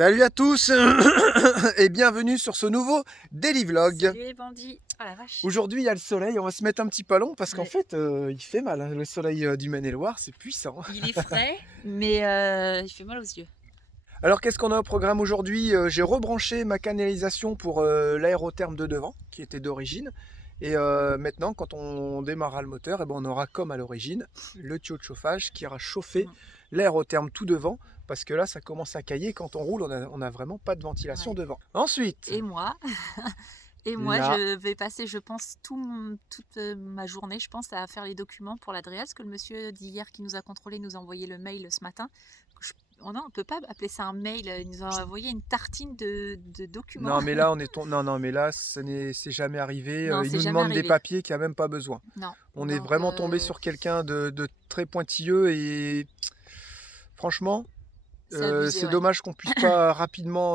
Salut à tous et bienvenue sur ce nouveau Daily Vlog. Salut les bandits. Oh la vache. Aujourd'hui il y a le soleil, on va se mettre un petit ballon parce qu'en Ouais. fait il fait mal, hein. Le soleil du Maine-et-Loire, c'est puissant. Il est frais, mais il fait mal aux yeux. Alors qu'est-ce qu'on a au programme aujourd'hui? J'ai rebranché ma canalisation pour l'aérotherme de devant qui était d'origine. Et maintenant quand on démarrera le moteur, on aura comme à l'origine le tuyau de chauffage qui ira chauffer l'aérotherme tout devant. Parce que là ça commence à cailler, quand on roule on a vraiment pas de ventilation devant. Ensuite, Et moi, là, je vais passer, je pense, toute ma journée, je pense, à faire les documents pour l'Adréal. Parce que le monsieur d'hier qui nous a contrôlé nous a envoyé le mail ce matin. On ne peut pas appeler ça un mail, il nous a envoyé une tartine de documents. non mais là non mais là c'est jamais arrivé. Non, Il c'est nous jamais demande des arrivé. papiers qu'il n'y a même pas besoin. Non. On est Donc, vraiment tombé sur quelqu'un de très pointilleux et franchement, c'est abusé, c'est ouais. dommage qu'on puisse pas rapidement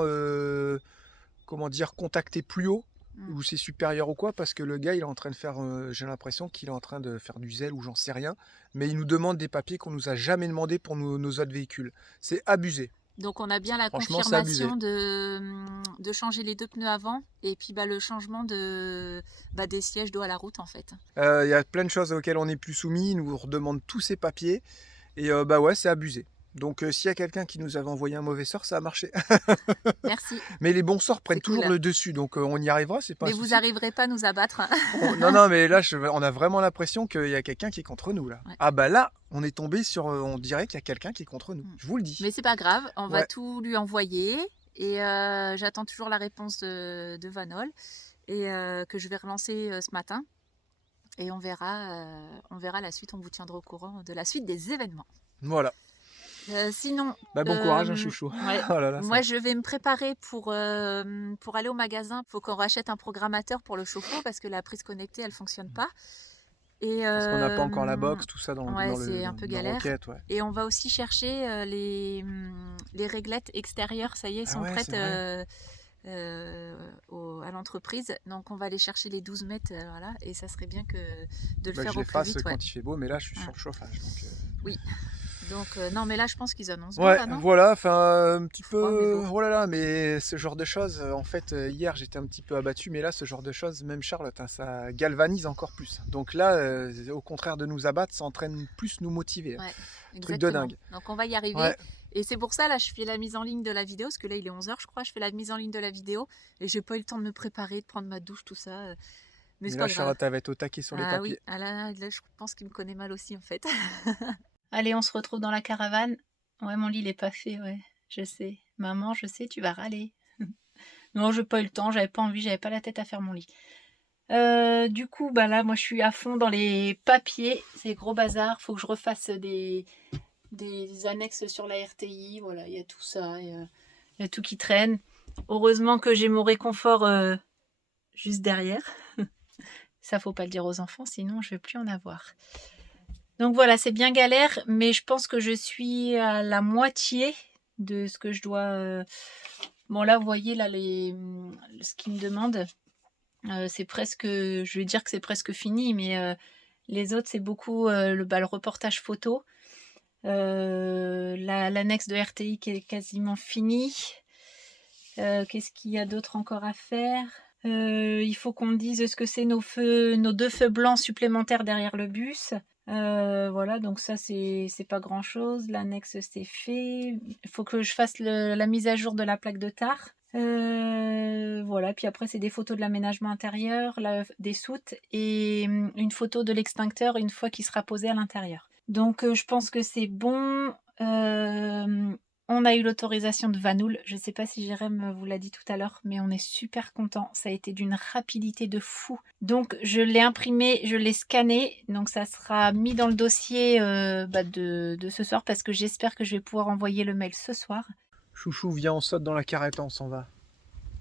comment dire, contacter plus haut ou ses supérieurs ou quoi, parce que le gars il est en train de faire, j'ai l'impression qu'il est en train de faire du zèle ou j'en sais rien, mais il nous demande des papiers qu'on nous a jamais demandé pour nos autres véhicules. C'est abusé. Donc on a bien la Franchement, c'est abusé. confirmation de changer les deux pneus avant et puis le changement des sièges dos à la route en fait. Il y a plein de choses auxquelles on n'est plus soumis, ils nous redemandent tous ces papiers et bah ouais, c'est abusé. Donc s'il y a quelqu'un qui nous avait envoyé un mauvais sort, ça a marché. Merci. Mais les bons sorts prennent toujours cool. le dessus, donc on y arrivera, c'est pas Mais un vous souci. n'arriverez pas à nous abattre. Non, mais là, on a vraiment l'impression qu'il y a quelqu'un qui est contre nous, là. Ouais. Ah bah là, on est tombé sur... on dirait qu'il y a quelqu'un qui est contre nous, je vous le dis. Mais c'est pas grave, on va Ouais. tout lui envoyer. Et j'attends toujours la réponse de Vanol et que je vais relancer ce matin. Et on verra la suite, on vous tiendra au courant de la suite des événements. Voilà. Sinon, Bah bon courage, hein, chouchou. ouais. Oh là là, Moi, je vais me préparer pour aller au magasin. Il faut qu'on rachète un programmateur pour le chauffe-eau parce que la prise connectée, elle fonctionne pas. Et, parce qu'on n'a pas encore la box, tout ça dans, ouais, dans c'est un peu dans galère. Roquette, ouais. Et on va aussi chercher les réglettes extérieures. Ça y est, sont ouais, prêtes à l'entreprise. Donc, on va aller chercher les 12 mètres. Voilà, et ça serait bien de le faire je au les plus fasse vite. quand il fait beau, mais là, je suis sur le chauffage. Donc, oui. Donc non, mais là je pense qu'ils annoncent ouais, là, non? voilà, enfin un petit peu, mais bon. oh là là, mais ce genre de choses, en fait, hier j'étais un petit peu abattu, mais là ce genre de choses, même Charlotte, hein, ça galvanise encore plus. Donc là, au contraire de nous abattre, ça entraîne plus nous motiver. Ouais, truc de dingue. Donc on va y arriver. Ouais. Et c'est pour ça, là, je fais la mise en ligne de la vidéo, parce que là il est 11h je crois, je fais la mise en ligne de la vidéo, et j'ai pas eu le temps de me préparer, de prendre ma douche, tout ça. Mais c'est là, pas grave. Charlotte, elle va être au taquet sur les papiers. Oui, là je pense qu'il me connaît mal aussi en fait. Allez, on se retrouve dans la caravane. Ouais, mon lit, il est pas fait, ouais. Je sais. Maman, je sais, tu vas râler. Non, j'ai pas eu le temps, j'avais pas envie, j'avais pas la tête à faire mon lit. Du coup, là, moi, je suis à fond dans les papiers. C'est gros bazar. Faut que je refasse des annexes sur la RTI. Voilà, il y a tout ça. Il y a tout qui traîne. Heureusement que j'ai mon réconfort juste derrière. Ça, faut pas le dire aux enfants, sinon je vais plus en avoir. Donc voilà, c'est bien galère, mais je pense que je suis à la moitié de ce que je dois... Bon là, vous voyez, là, ce qu'ils me demandent, c'est presque... Je vais dire que c'est presque fini, mais les autres, c'est beaucoup le reportage photo. L'annexe de RTI qui est quasiment finie. Qu'est-ce qu'il y a d'autre encore à faire ? Il faut qu'on me dise ce que c'est nos 2 feux blancs supplémentaires derrière le bus. Voilà, donc ça c'est pas grand chose. L'annexe c'est fait. Il faut que je fasse la mise à jour de la plaque de tar. Voilà, puis après c'est des photos de l'aménagement intérieur, des soutes et une photo de l'extincteur une fois qu'il sera posé à l'intérieur. Donc je pense que c'est bon. On a eu l'autorisation de Vanoul. Je ne sais pas si Jérém vous l'a dit tout à l'heure, mais on est super content. Ça a été d'une rapidité de fou. Donc, je l'ai imprimé, je l'ai scanné. Donc, ça sera mis dans le dossier de ce soir parce que j'espère que je vais pouvoir envoyer le mail ce soir. Chouchou, viens, on saute dans la carrette, on s'en va.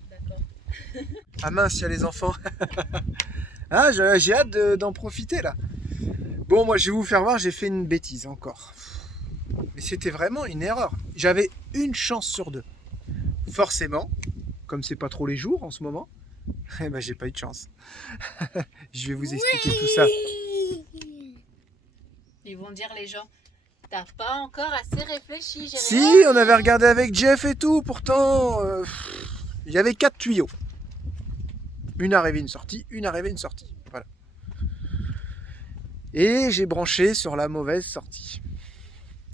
D'accord. Ah mince, il y a les enfants. Ah, j'ai hâte d'en profiter là. Bon, moi je vais vous faire voir, j'ai fait une bêtise encore. Mais c'était vraiment une erreur. J'avais une chance sur 2. Forcément, comme c'est pas trop les jours en ce moment, j'ai pas eu de chance. Je vais vous expliquer tout ça. Ils vont dire les gens, T'as pas encore assez réfléchi, Jérémy. Si, on avait regardé avec Jeff et tout, pourtant, il y avait 4 tuyaux. Une arrivée, une sortie, une arrivée, une sortie. Voilà. Et j'ai branché sur la mauvaise sortie.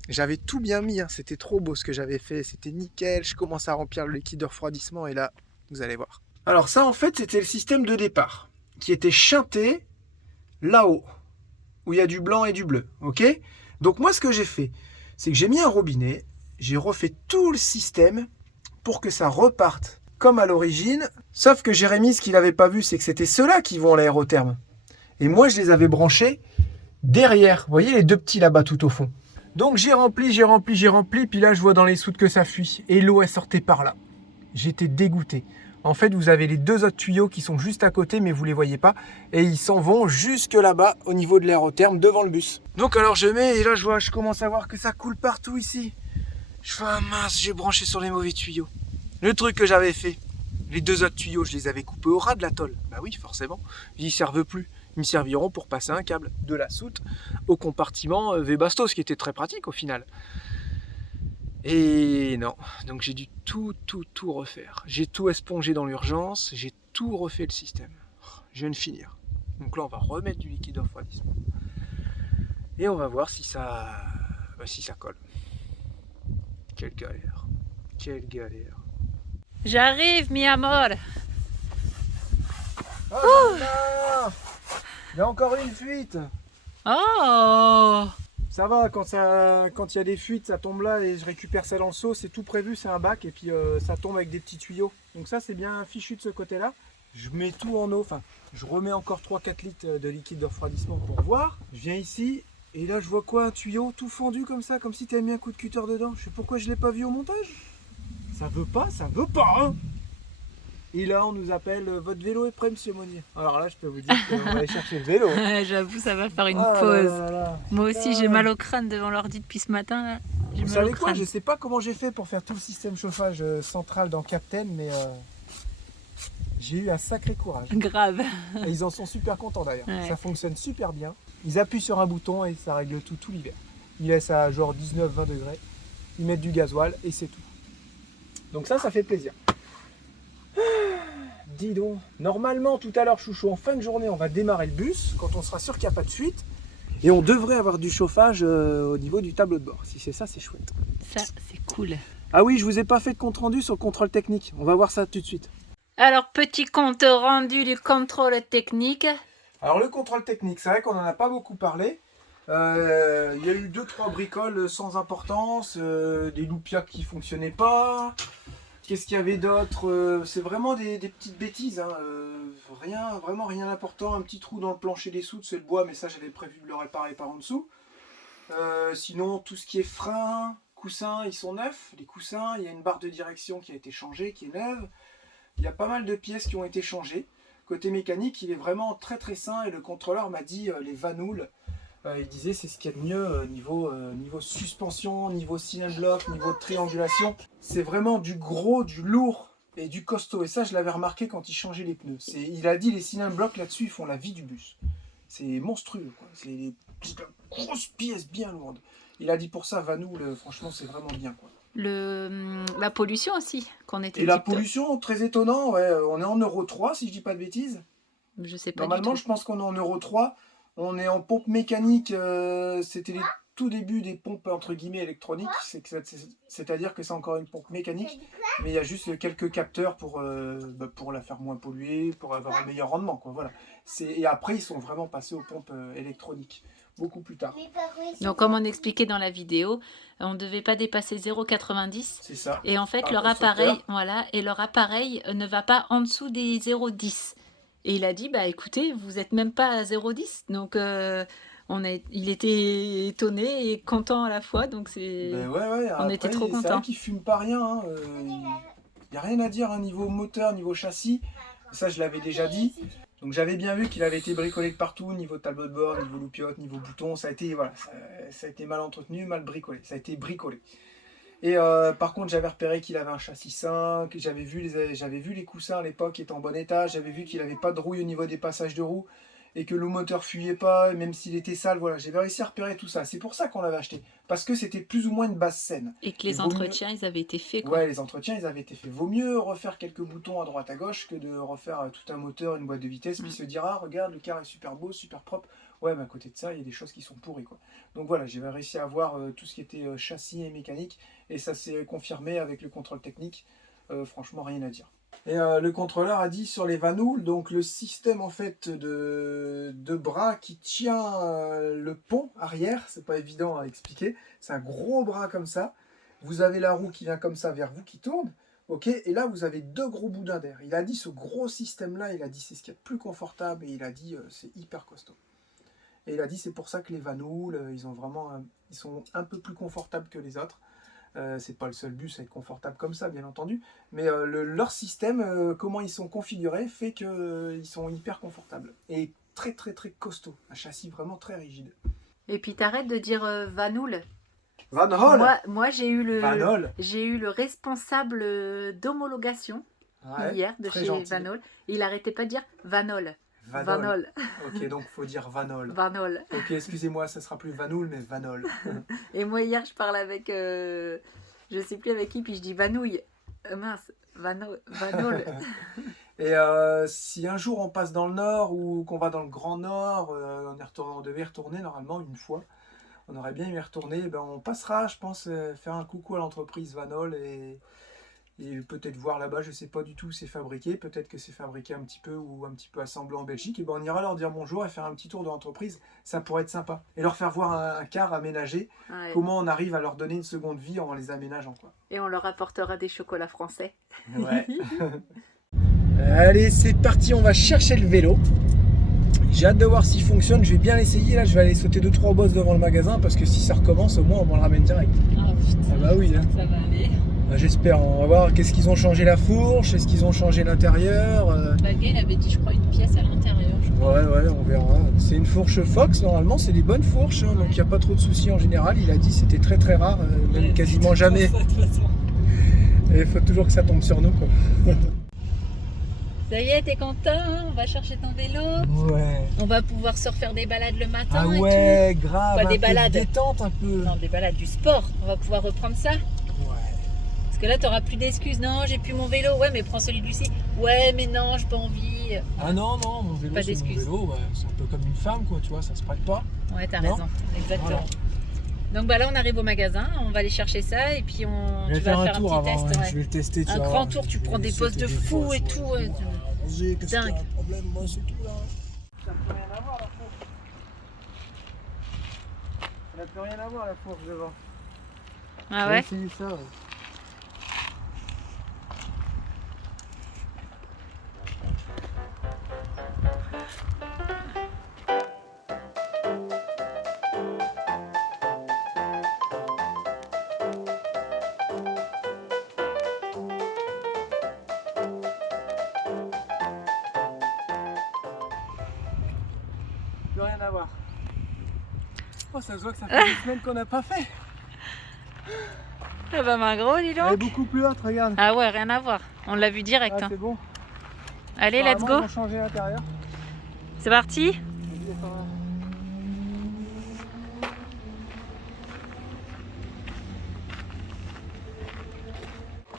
J'avais tout bien mis, hein. C'était trop beau ce que j'avais fait, c'était nickel. Je commence à remplir le liquide de refroidissement et là, vous allez voir. Alors ça, en fait, c'était le système de départ qui était chanté là-haut, où il y a du blanc et du bleu, ok? Donc moi, ce que j'ai fait, c'est que j'ai mis un robinet, j'ai refait tout le système pour que ça reparte comme à l'origine, sauf que Jérémy, ce qu'il n'avait pas vu, c'est que c'était ceux-là qui vont à l'aérotherme. Et moi, je les avais branchés derrière. Vous voyez les deux petits là-bas tout au fond. Donc j'ai rempli, puis là, je vois dans les soutes que ça fuit. Et l'eau, elle sortait par là. J'étais dégoûté. En fait, vous avez les deux autres tuyaux qui sont juste à côté, mais vous ne les voyez pas. Et ils s'en vont jusque là-bas, au niveau de l'aérotherme, devant le bus. Donc alors je mets, et là je commence à voir que ça coule partout ici. Je fais, ah mince, j'ai branché sur les mauvais tuyaux. Le truc que j'avais fait, les deux autres tuyaux, je les avais coupés au ras de la tôle. Bah oui, forcément, ils ne servent plus. Ils me serviront pour passer un câble de la soute au compartiment V-Bastos, qui était très pratique au final. Et non, donc j'ai dû tout refaire. J'ai tout espongé dans l'urgence, j'ai tout refait le système. Je viens de finir. Donc là, on va remettre du liquide de refroidissement. Et on va voir si ça colle. Quelle galère. Quelle galère. J'arrive, mi amor. Oh là, il y a encore une fuite. Oh. Ça va, quand il y a des fuites, ça tombe là et je récupère ça dans le seau. C'est tout prévu, c'est un bac et puis ça tombe avec des petits tuyaux. Donc ça, c'est bien fichu de ce côté-là. Je mets tout en eau, enfin, je remets encore 3-4 litres de liquide de refroidissement pour voir. Je viens ici et là, je vois quoi? Un tuyau tout fendu comme ça, comme si tu avais mis un coup de cutter dedans. Je sais pourquoi je ne l'ai pas vu au montage. Ça veut pas, hein. Et là, on nous appelle votre vélo est prêt, monsieur Monnier. Alors là, je peux vous dire qu'on va aller chercher le vélo. J'avoue, ça va faire une Ah pause. là. Moi aussi, j'ai mal au crâne devant l'ordi depuis ce matin. Là. J'ai Vous mal savez au quoi? crâne. Je sais pas comment j'ai fait pour faire tout le système chauffage central dans Captain, mais j'ai eu un sacré courage. Grave. Et ils en sont super contents d'ailleurs. Ouais. Ça fonctionne super bien. Ils appuient sur un bouton et ça règle tout l'hiver. Ils laissent à genre 19-20 degrés. Ils mettent du gasoil et c'est tout. Donc ça fait plaisir. Dis donc, normalement tout à l'heure chouchou, en fin de journée on va démarrer le bus quand on sera sûr qu'il n'y a pas de fuite. Et on devrait avoir du chauffage au niveau du tableau de bord. Si c'est ça, c'est chouette. Ça, c'est cool. Ah oui, je vous ai pas fait de compte rendu sur le contrôle technique. On va voir ça tout de suite. Alors, petit compte rendu du contrôle technique. Alors le contrôle technique, c'est vrai qu'on n'en a pas beaucoup parlé. Il y a eu 2-3 bricoles sans importance, des loupiacs qui fonctionnaient pas. Qu'est-ce qu'il y avait d'autre? C'est vraiment des petites bêtises, hein. Vraiment rien d'important. Un petit trou dans le plancher des soutes, c'est le bois, mais ça j'avais prévu de le réparer par en dessous. Sinon, tout ce qui est frein, coussins, ils sont neufs. Les coussins, il y a une barre de direction qui a été changée, qui est neuve. Il y a pas mal de pièces qui ont été changées. Côté mécanique, il est vraiment très sain et le contrôleur m'a dit les vanoules. Il disait c'est ce qu'il y a de mieux niveau suspension, niveau cylindre block, niveau de triangulation. C'est vraiment du gros, du lourd et du costaud. Et ça, je l'avais remarqué quand il changeait les pneus. Il a dit les cylindres block là-dessus, ils font la vie du bus. C'est monstrueux, quoi. C'est des grosses pièces bien lourdes. Il a dit pour ça, Vanoul, franchement, c'est vraiment bien, quoi. La pollution aussi, qu'on était. Et la pollution, très étonnant, ouais, on est en Euro 3, si je dis pas de bêtises. Je sais pas. Normalement, je pense qu'on est en Euro 3. On est en pompe mécanique, c'était les tout débuts des pompes entre guillemets électroniques, c'est-à-dire que c'est encore une pompe mécanique, mais il y a juste quelques capteurs pour la faire moins polluer, pour avoir un meilleur rendement, quoi, voilà. Et après, ils sont vraiment passés aux pompes électroniques, beaucoup plus tard. Donc, comme on expliquait dans la vidéo, on ne devait pas dépasser 0,90. C'est ça. Et en fait, leur appareil ne va pas en dessous des 0,10. Et il a dit, bah écoutez, vous n'êtes même pas à 0,10. Donc, il était étonné et content à la fois. Donc, on était trop contents. C'est vrai qu'ils ne fument pas rien. Hein. Il n'y a rien à dire, hein, niveau moteur, niveau châssis. Ça, je l'avais déjà dit. Donc, j'avais bien vu qu'il avait été bricolé de partout, niveau tableau de bord, niveau loupiote, niveau bouton. Ça a été mal entretenu, mal bricolé. Ça a été bricolé. Et par contre, j'avais repéré qu'il avait un châssis sain, que j'avais vu les coussins à l'époque qui étaient en bon état, j'avais vu qu'il n'avait pas de rouille au niveau des passages de roues. et que le moteur fuyait pas, et même s'il était sale, voilà, j'avais réussi à repérer tout ça. C'est pour ça qu'on l'avait acheté, parce que c'était plus ou moins une base saine. Et que les entretiens, ils avaient été faits, quoi. Ouais, les entretiens, ils avaient été faits. Vaut mieux refaire quelques boutons à droite à gauche que de refaire tout un moteur, une boîte de vitesse, puis se dire, ah, regarde, le car est super beau, super propre. Ouais, mais à côté de ça, il y a des choses qui sont pourries, quoi. Donc voilà, j'ai réussi à avoir tout ce qui était châssis et mécanique, et ça s'est confirmé avec le contrôle technique. Franchement, rien à dire. Et le contrôleur a dit sur les vanoules, donc le système en fait de bras qui tient le pont arrière, c'est pas évident à expliquer, c'est un gros bras comme ça. Vous avez la roue qui vient comme ça vers vous, qui tourne, ok, et là vous avez deux gros boudins d'air. Il a dit ce gros système là, il a dit c'est ce qu'il y a de plus confortable, et il a dit c'est hyper costaud. Et il a dit c'est pour ça que les vanoules, ils sont un peu plus confortables que les autres. C'est pas le seul bus à être confortable comme ça, bien entendu, mais leur système, comment ils sont configurés, fait qu'ils sont hyper confortables et très très très costauds, un châssis vraiment très rigide. Et puis t'arrêtes de dire Vanoul. Van Hol. Moi j'ai eu Van le responsable d'homologation hier de chez Vanol. Il arrêtait pas de dire Vanol. Vanol. Ok, donc faut dire Vanol. Vanol. Ok, excusez-moi, ça sera plus Vanoul, mais Vanol. Et moi hier je parle avec, je sais plus avec qui, puis je dis Vanouille. Mince, Vanol. Et si un jour on passe dans le nord ou qu'on va dans le grand nord, on devait y retourner normalement une fois. On aurait bien y retourner, ben on passera, je pense, faire un coucou à l'entreprise Vanol et peut-être voir là-bas, je sais pas du tout où c'est fabriqué, peut-être que c'est fabriqué un petit peu ou un petit peu assemblé en Belgique, et ben on ira leur dire bonjour et faire un petit tour de l'entreprise, ça pourrait être sympa. Et leur faire voir un car aménagé, comment on arrive à leur donner une seconde vie en les aménageant, quoi. Et on leur apportera des chocolats français. Ouais. Allez, c'est parti, on va chercher le vélo. J'ai hâte de voir s'il fonctionne, je vais bien l'essayer, là je vais aller sauter 2-3 bosses devant le magasin, parce que si ça recommence, au moins on le ramène direct. Ah putain, ah bah oui, hein. Ça va aller. J'espère, on va voir qu'est-ce qu'ils ont changé la fourche, est-ce qu'ils ont changé l'intérieur. Le gars il avait dit je crois une pièce à l'intérieur. Ouais, on verra. C'est une fourche Fox, normalement c'est des bonnes fourches, hein, donc il n'y a pas trop de soucis en général. Il a dit c'était très très rare, même quasiment jamais. Et il faut toujours que ça tombe sur nous, quoi. Ça y est, t'es content, hein, on va chercher ton vélo. Ouais. On va pouvoir se refaire des balades le matin. Ah ouais, et tout. grave. Pas des balades. Détente un peu. Non, des balades du sport. On va pouvoir reprendre ça. Parce que là, t'auras plus d'excuses. Non, j'ai plus mon vélo. Ouais, mais prends celui de Lucie. Ouais, mais non, j'ai pas envie. Ah non, mon vélo, pas c'est mon vélo. Ouais, c'est un peu comme une femme, quoi, tu vois, ça se prête pas. Ouais, t'as raison. Exactement. Voilà. Donc bah là, on arrive au magasin. On va aller chercher ça et puis tu vas faire un petit avant, test. Ouais. Je vais le tester. Un grand tour, tu prends des poses de fou et tout. Vas-y, qu'est-ce qu'il y a un problème, moi, c'est tout là. Ça n'a plus rien à voir, la fourche. Ça n'a plus rien à voir, la fourche devant. Ah ouais? Essayer ça, ouais. Plus rien à voir. Oh, ça se voit que ça fait des semaines qu'on n'a pas fait. Ça va, ma gros, dis donc. Elle est beaucoup plus haute, regarde. Ah ouais, rien à voir. On l'a vu direct. Ah, c'est bon. Allez, let's go. On va changer l'intérieur. C'est parti.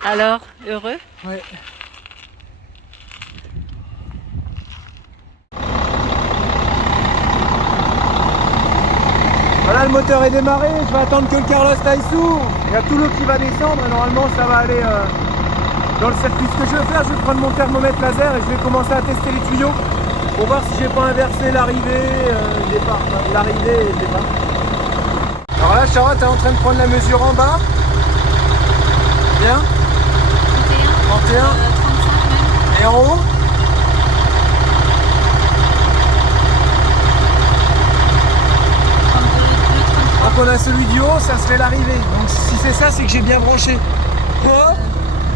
Alors, heureux? Ouais. Voilà, le moteur est démarré, je vais attendre que le Carlos taille sous. Il y a tout l'eau qui va descendre et normalement ça va aller dans le circuit. Ce que je vais faire, je vais prendre mon thermomètre laser et je vais commencer à tester les tuyaux pour voir si j'ai pas inversé l'arrivée, le départ. L'arrivée et le départ. Alors là, Charlotte est en train de prendre la mesure en bas. Bien. 31. 35 même. Et en haut? Donc on a celui du haut, ça serait l'arrivée. Donc si c'est ça, c'est que j'ai bien branché. Oh,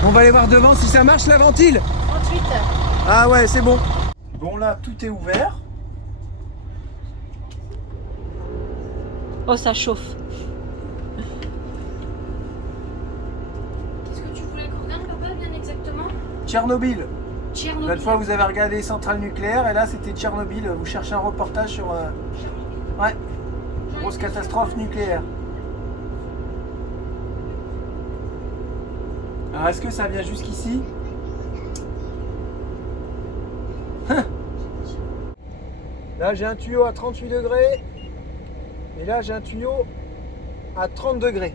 on va aller voir devant si ça marche la ventile. 38. Ah ouais, c'est bon. Bon là, tout est ouvert. Oh, ça chauffe. Qu'est-ce que tu voulais qu'on regarde, papa, bien exactement? Tchernobyl. Tchernobyl. L'autre fois, vous avez regardé Centrale nucléaire et là, c'était Tchernobyl. Vous cherchez un reportage sur... Ouais, grosse catastrophe nucléaire. Alors, est-ce que ça vient jusqu'ici? Là, j'ai un tuyau à 38 degrés. Et là, j'ai un tuyau à 30 degrés.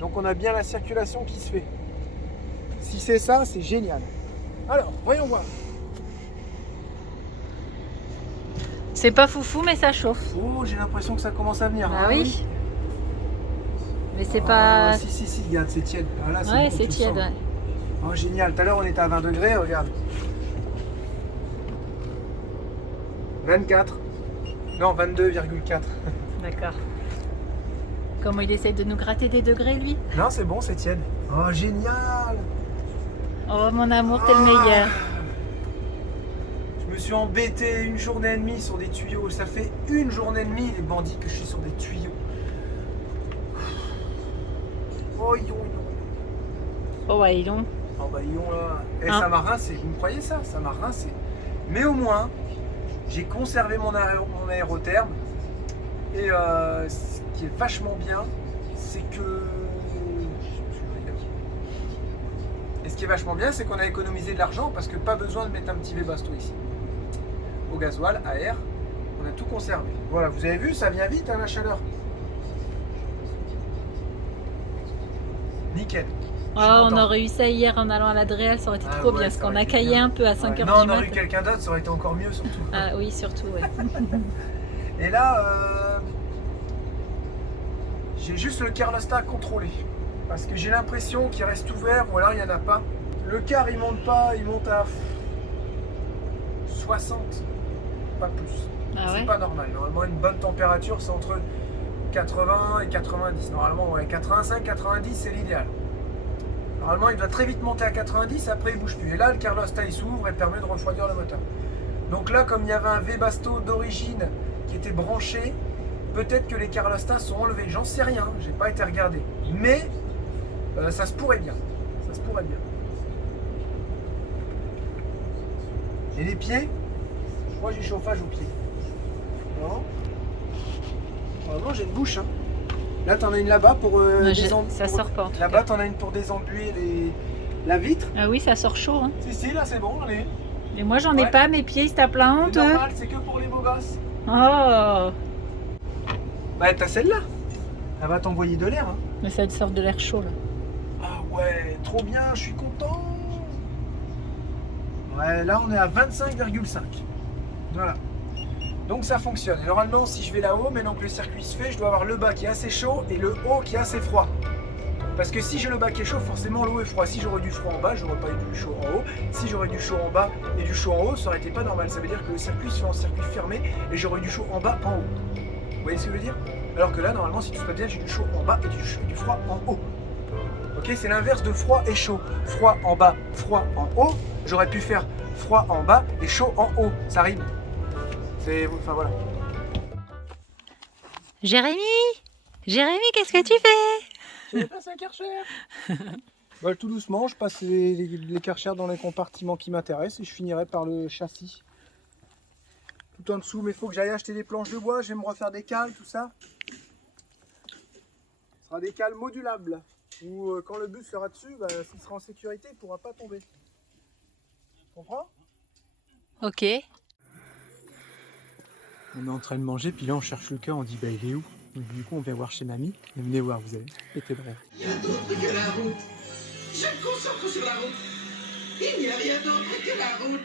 Donc, on a bien la circulation qui se fait. Si c'est ça, c'est génial. Alors, voyons voir. C'est pas foufou, mais ça chauffe. Oh, j'ai l'impression que ça commence à venir. Ah hein, oui. Mais c'est Ah, pas... Si, regarde, c'est tiède. Ah, là, Ouais, bon, c'est tu tiède. sens. Ouais. Oh, génial. Tout à l'heure, on était à 20 degrés, regarde. 24. Non, 22,4. D'accord. Comment il essaye de nous gratter des degrés, lui? Non, c'est bon, c'est tiède. Oh, génial. Oh, mon amour, t'es le meilleur. Je me suis embêté une journée et demie sur des tuyaux. Ça fait une journée et demie, les bandits, que je suis sur des tuyaux. Oh, ils ont. Oh, ouais, ils ont. Oh, bah, ils ont là. Et Hein. ça m'a rincé. Vous me croyez ça? Ça m'a rincé. Mais au moins, j'ai conservé mon aérotherme. Et ce qui est vachement bien, c'est que. Et ce qui est vachement bien, c'est qu'on a économisé de l'argent parce que pas besoin de mettre un petit Webasto ici. Au gasoil, à air, on a tout conservé. Voilà, vous avez vu, ça vient vite hein, la chaleur. Nickel. Oh, on aurait eu ça hier en allant à l'Adréal, ça aurait été trop bien, parce qu'on a caillé un peu à 5h Non, du on aurait eu matin. quelqu'un d'autre, ça aurait été encore mieux surtout. Ah oui, surtout, ouais. Et là, j'ai juste le carlostat à contrôler. Parce que j'ai l'impression qu'il reste ouvert ou alors il n'y en a pas. Le car il monte pas, il monte à 60, pas plus. Ah C'est ouais. pas normal. Normalement, une bonne température, c'est entre 80 et 90. Normalement, ouais, 85, 90, c'est l'idéal. Normalement, il doit très vite monter à 90, après il bouge plus. Et là, le carlostat il s'ouvre et permet de refroidir le moteur. Donc là, comme il y avait un Webasto d'origine qui était branché, peut-être que les carlostats sont enlevés. J'en sais rien, j'ai pas été regardé. Mais ça se pourrait bien. Ça se pourrait bien. Et les pieds, je crois que j'ai chauffage aux pieds. Non. Normalement, j'ai une bouche. Hein. Là, t'en as une là-bas pour ça sort pas en tout Là-bas, cas. t'en as une pour désembuer la vitre. Ah oui, ça sort chaud. Hein. Si, là, c'est bon, allez. Mais moi, j'en ai Ouais. pas, mes pieds, ils se tapent la honte. C'est normal, c'est que pour les beaux gosses. Oh. Bah, t'as celle-là. Elle va t'envoyer de l'air. Hein. Mais ça sort de l'air chaud, là. Ah ouais, trop bien, je suis content. Ouais, là, on est à 25,5. Voilà. Donc ça fonctionne. Et normalement, si je vais là-haut, maintenant que le circuit se fait, je dois avoir le bas qui est assez chaud et le haut qui est assez froid. Parce que si j'ai le bas qui est chaud, forcément l'eau est froid. Si j'aurais du froid en bas, j'aurais pas eu du chaud en haut. Si j'aurais du chaud en bas et du chaud en haut, ça aurait été pas normal. Ça veut dire que le circuit se fait en circuit fermé et j'aurais du chaud en bas, en haut. Vous voyez ce que je veux dire? Alors que là, normalement, si tout se passe bien, j'ai du chaud en bas et du froid en haut. Ok, c'est l'inverse de froid et chaud. Froid en bas, froid en haut. J'aurais pu faire froid en bas et chaud en haut. Ça rime. Enfin voilà. Jérémy, qu'est-ce que tu fais? Je passe un Karcher. Bah, tout doucement, je passe les Karcher dans les compartiments qui m'intéressent et je finirai par le châssis. Tout en dessous, mais il faut que j'aille acheter des planches de bois, je vais me refaire des cales, tout ça. Ce sera des cales modulables. Où quand le bus sera dessus, bah, s'il sera en sécurité, il ne pourra pas tomber. Tu comprends? Ok. On est en train de manger, puis là on cherche le cœur, on dit bah il est où? Donc, du coup on vient voir chez mamie, et venez voir, vous allez péter de rire. Il y a d'autre que la route. Je me concentre sur la route. Il n'y a rien d'autre que la route.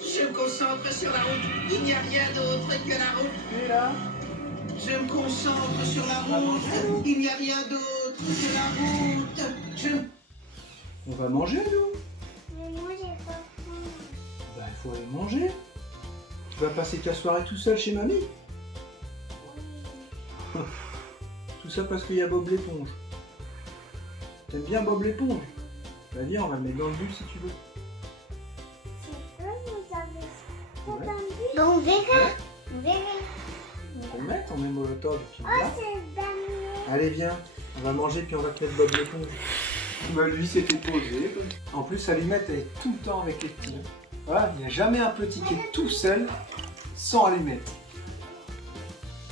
Je me concentre sur la route. Il n'y a rien d'autre que la route. Et là, Je me concentre sur la route. Il n'y a rien d'autre que la route. on va manger nous. Mais moi j'ai pas faim. Bah il faut aller manger. Tu vas passer ta soirée tout seul chez mamie? Tout ça parce qu'il y a Bob l'éponge. T'aimes bien Bob l'éponge? Bah viens, on va le mettre dans le bus si tu veux. C'est que vous avez Ouais. entendu. Bon, on verra. On verra. On va le mettre, on met Molotov, puis Oh, voilà. c'est Daniel. Allez viens, on va manger puis on va te mettre Bob l'éponge. Bah, lui s'est fait poser. En plus, allumette, elle est tout le temps avec les petits. Voilà, il n'y a jamais un petit qui est tout seul sans allumette.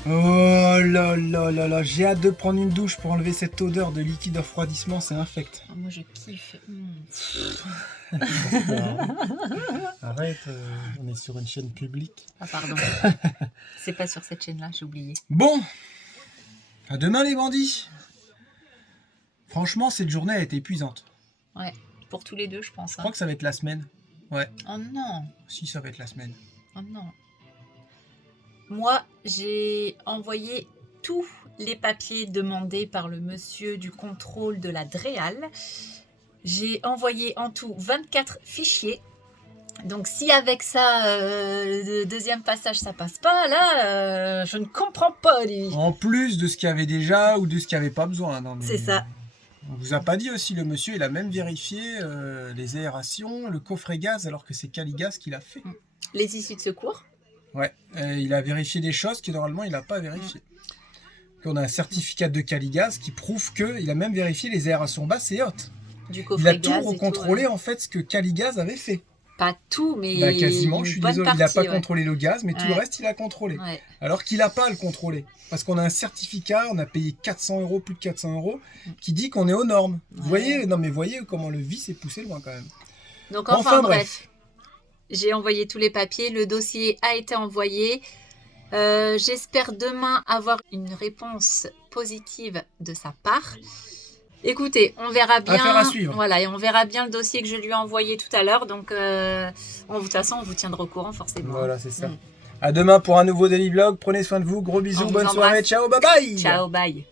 Oh là là là là, j'ai hâte de prendre une douche pour enlever cette odeur de liquide de refroidissement, c'est infect. Oh, moi je kiffe. Arrête, on est sur une chaîne publique. Ah pardon. C'est pas sur cette chaîne-là, j'ai oublié. Bon, à demain les bandits. Franchement, cette journée a été épuisante. Ouais, pour tous les deux, je pense. Je crois que ça va être la semaine. Ouais. Oh non. Si, ça va être la semaine. Oh non. Moi, j'ai envoyé tous les papiers demandés par le monsieur du contrôle de la DREAL. J'ai envoyé en tout 24 fichiers. Donc si avec ça, le deuxième passage, ça passe pas, là, je ne comprends pas. En plus de ce qu'il y avait déjà ou de ce qu'il n'y avait pas besoin. Non, mais... C'est ça. On vous a pas dit aussi, le monsieur, il a même vérifié les aérations, le coffret gaz, alors que c'est Caligas qui l'a fait. Les issues de secours. Ouais, il a vérifié des choses que normalement il n'a pas vérifié. On a un certificat de Caligas qui prouve qu'il a même vérifié les aérations basses et hautes. Du Il a coffret tout gaz et recontrôlé tout, ouais. en fait ce que Caligas avait fait. Pas tout, mais Bah, quasiment, une je suis bonne désolé, il n'a partie, pas ouais. contrôlé le gaz, mais tout le Ouais. reste il a contrôlé. Ouais. Alors qu'il n'a pas à le contrôler. Parce qu'on a un certificat, on a payé 400 €, plus de 400 €, qui dit qu'on est aux normes. Vous Ouais. voyez, non mais voyez comment le vice est poussé loin quand même. Donc Enfin, enfin bref. bref, j'ai envoyé tous les papiers, le dossier a été envoyé. J'espère demain avoir une réponse positive de sa part. Écoutez, on verra bien. Affaire à suivre. Voilà, et on verra bien le dossier que je lui ai envoyé tout à l'heure. Donc, de toute façon, on vous tiendra au courant forcément. Voilà, c'est ça. Mm. À demain pour un nouveau Daily Vlog. Prenez soin de vous. Gros bisous, On vous bonne soirée. embrasse. Ciao, bye bye. Ciao, bye.